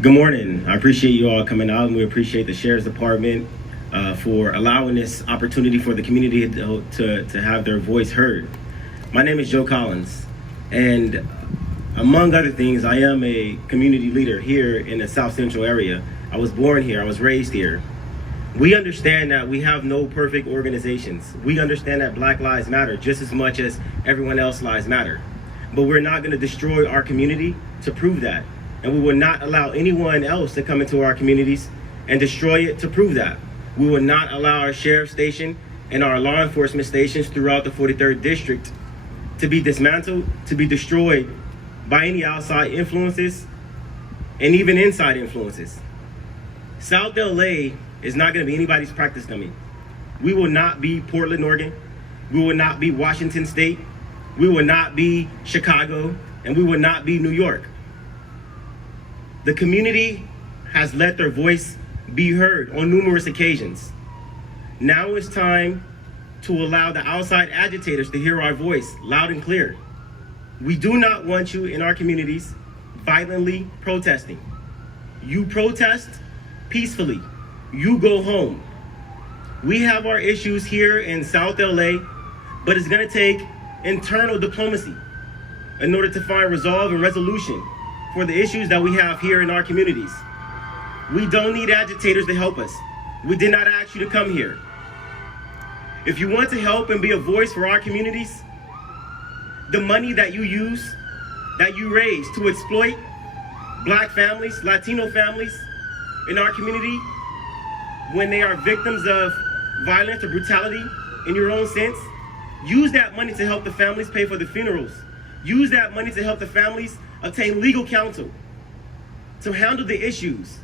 Good morning. I appreciate you all coming out, and we appreciate the Sheriff's Department for allowing this opportunity for the community to have their voice heard. My name is Joe Collins, and among other things, I am a community leader here in the South Central area. I was born here, I was raised here. We understand that we have no perfect organizations. We understand that Black lives matter just as much as everyone else's lives matter. But we're not going to destroy our community to prove that. And we will not allow anyone else to come into our communities and destroy it to prove that. We will not allow our sheriff station and our law enforcement stations throughout the 43rd District to be dismantled, to be destroyed by any outside influences and even inside influences. South LA is not going to be anybody's practice dummy. We will not be Portland, Oregon. We will not be Washington State. We will not be Chicago, and we will not be New York. The community has let their voice be heard on numerous occasions. Now it's time to allow the outside agitators to hear our voice loud and clear. We do not want you in our communities violently protesting. You protest peacefully. You go home. We have our issues here in South LA, but it's gonna take internal diplomacy in order to find resolve and resolution for the issues that we have here in our communities. We don't need agitators to help us. We did not ask you to come here. If you want to help and be a voice for our communities, the money that you use, that you raise to exploit Black families, Latino families in our community, when they are victims of violence or brutality in your own sense, use that money to help the families pay for the funerals. Use that money to help the families obtain legal counsel, to handle the issues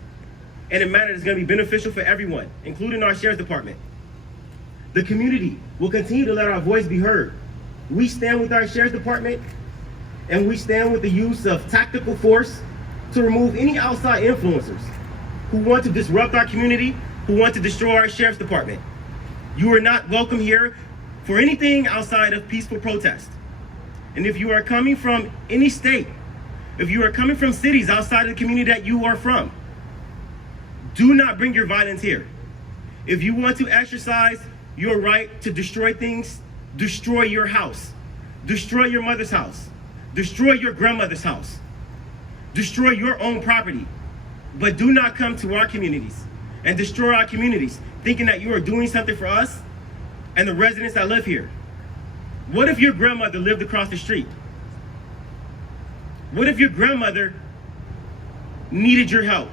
in a manner that's going to be beneficial for everyone, including our Sheriff's Department. The community will continue to let our voice be heard. We stand with our Sheriff's Department, and we stand with the use of tactical force to remove any outside influencers who want to disrupt our community, who want to destroy our Sheriff's Department. You are not welcome here for anything outside of peaceful protest. And if you are coming from any state, if you are coming from cities outside of the community that you are from, do not bring your violence here. If you want to exercise your right to destroy things, destroy your house, destroy your mother's house, destroy your grandmother's house, destroy your own property, but do not come to our communities and destroy our communities thinking that you are doing something for us and the residents that live here. What if your grandmother lived across the street? What if your grandmother needed your help?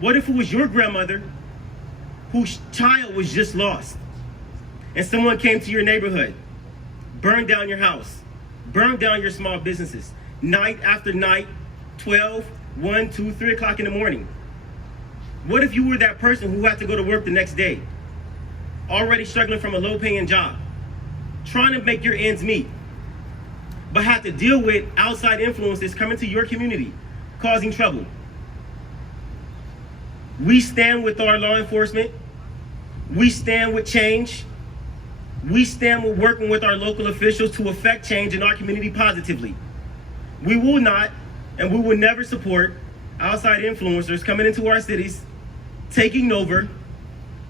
What if it was your grandmother whose child was just lost and someone came to your neighborhood, burned down your house, burned down your small businesses, night after night, 12, 1, 2, 3 o'clock in the morning? What if you were that person who had to go to work the next day, already struggling from a low-paying job, trying to make your ends meet, but had to deal with outside influences coming to your community, causing trouble? We stand with our law enforcement. We stand with change. We stand with working with our local officials to affect change in our community positively. We will not, and we will never support outside influencers coming into our cities, taking over,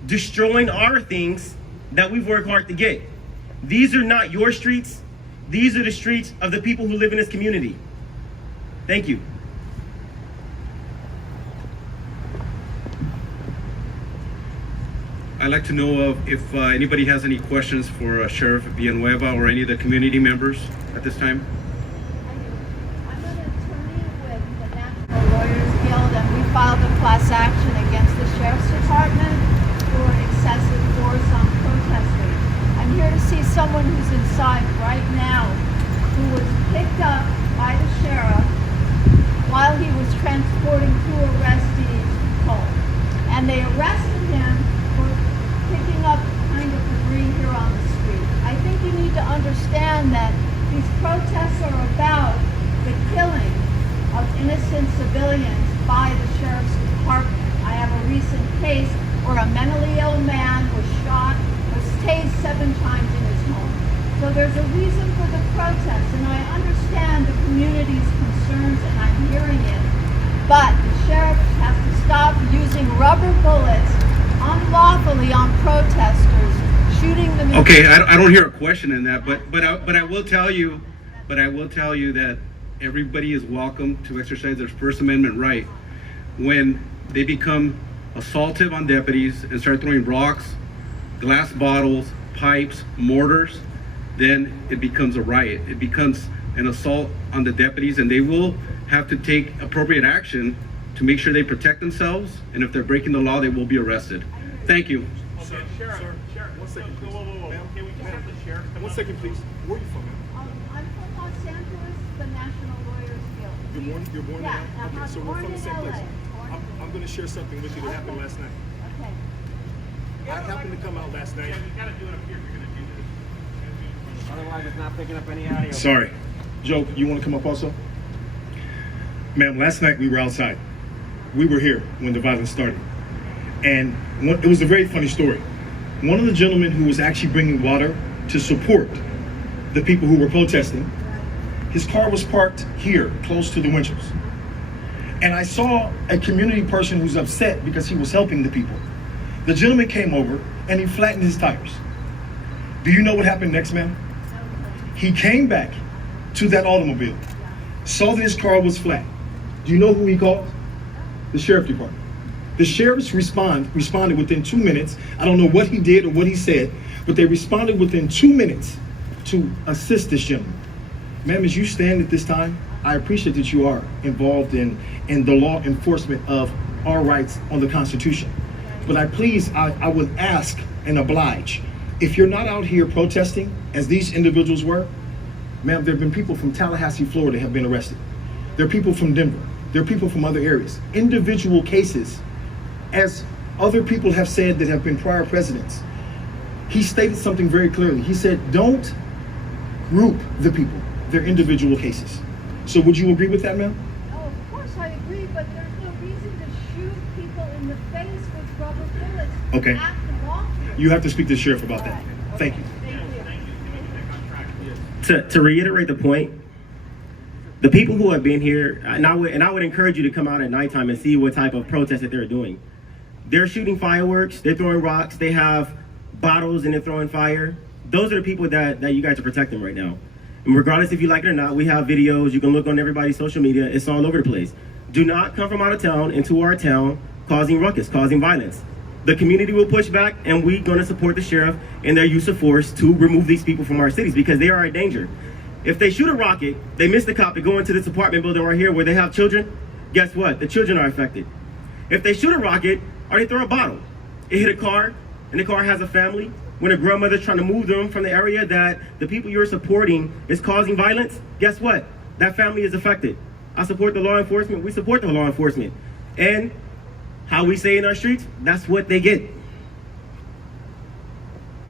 destroying our things that we've worked hard to get. These are not your streets. These are the streets of the people who live in this community. Thank you. I'd like to know if anybody has any questions for Sheriff Villanueva or any of the community members at this time. I'm an attorney with the National Lawyers Guild, and we filed a class action against the Sheriff's Department for excessive force on protesters. I'm here to see someone who's inside right now who was picked up by the sheriff while he was transporting two arrestees home. And they arrested him for picking up kind of debris here on the street. I think you need to understand that these protests are about the killing of innocent civilians by the Sheriff's Department. I have a recent case where a mentally ill man was shot, was tased 7 times in his home. So there's a reason for the protest, and I understand the community's concerns, and I'm hearing it. But the sheriff forcefully on protesters, shooting them in Okay, I don't hear a question in that, but I will tell you that everybody is welcome to exercise their First Amendment right. When they become assaultive on deputies and start throwing rocks, glass bottles, pipes, mortars, then it becomes a riot. It becomes an assault on the deputies, and they will have to take appropriate action to make sure they protect themselves, and if they're breaking the law, they will be arrested. Thank you. Sir, 1 second, please. Ma'am, Can we just have the sheriff come 1 up? second, please. Where are you from, ma'am? I'm from Los Angeles, the National Lawyers Guild. You're born Yeah, in I'm Okay, so we're born from the in same place. LA. I'm going to share something with you that happened last night. Okay. I happened to come out last night. Yeah, we gotta do it up here if you're gonna do this. Otherwise, it's not picking up any audio. Sorry. Joe, you want to come up also? Ma'am, last night we were outside. We were here when the violence started. And it was a very funny story. One of the gentlemen who was actually bringing water to support the people who were protesting, his car was parked here, close to the windows. And I saw a community person who's upset because he was helping the people. The gentleman came over and he flattened his tires. Do you know what happened next, ma'am? He came back to that automobile, saw that his car was flat. Do you know who he called? The sheriff department. The sheriffs responded within 2 minutes. I don't know what he did or what he said, but they responded within 2 minutes to assist this gentleman. Ma'am, as you stand at this time, I appreciate that you are involved in the law enforcement of our rights on the Constitution. But I would ask and oblige, if you're not out here protesting, as these individuals were, ma'am, there have been people from Tallahassee, Florida have been arrested. There are people from Denver. There are people from other areas. Individual cases, as other people have said that have been prior presidents. He stated something very clearly. He said, don't group the people. They're individual cases. So would you agree with that, ma'am? Oh, of course I agree, but there's no reason to shoot people in the face with rubber bullets. Okay. You have to walk here. You have to speak to the sheriff about that. All right. Thank you. Thank you. To reiterate the point, the people who have been here, and I would encourage you to come out at nighttime and see what type of protest that they're doing. They're shooting fireworks, they're throwing rocks, they have bottles and they're throwing fire. Those are the people that you guys are protecting right now. And regardless if you like it or not, we have videos, you can look on everybody's social media, it's all over the place. Do not come from out of town into our town causing ruckus, causing violence. The community will push back, and we're going to support the sheriff in their use of force to remove these people from our cities because they are a danger. If they shoot a rocket, they miss the cop to go into this apartment building right here where they have children, guess what? The children are affected. If they shoot a rocket or they throw a bottle, it hit a car, and the car has a family. When a grandmother's trying to move them from the area that the people you're supporting is causing violence, guess what? That family is affected. I support the law enforcement. We support the law enforcement. And how we say in our streets, that's what they get.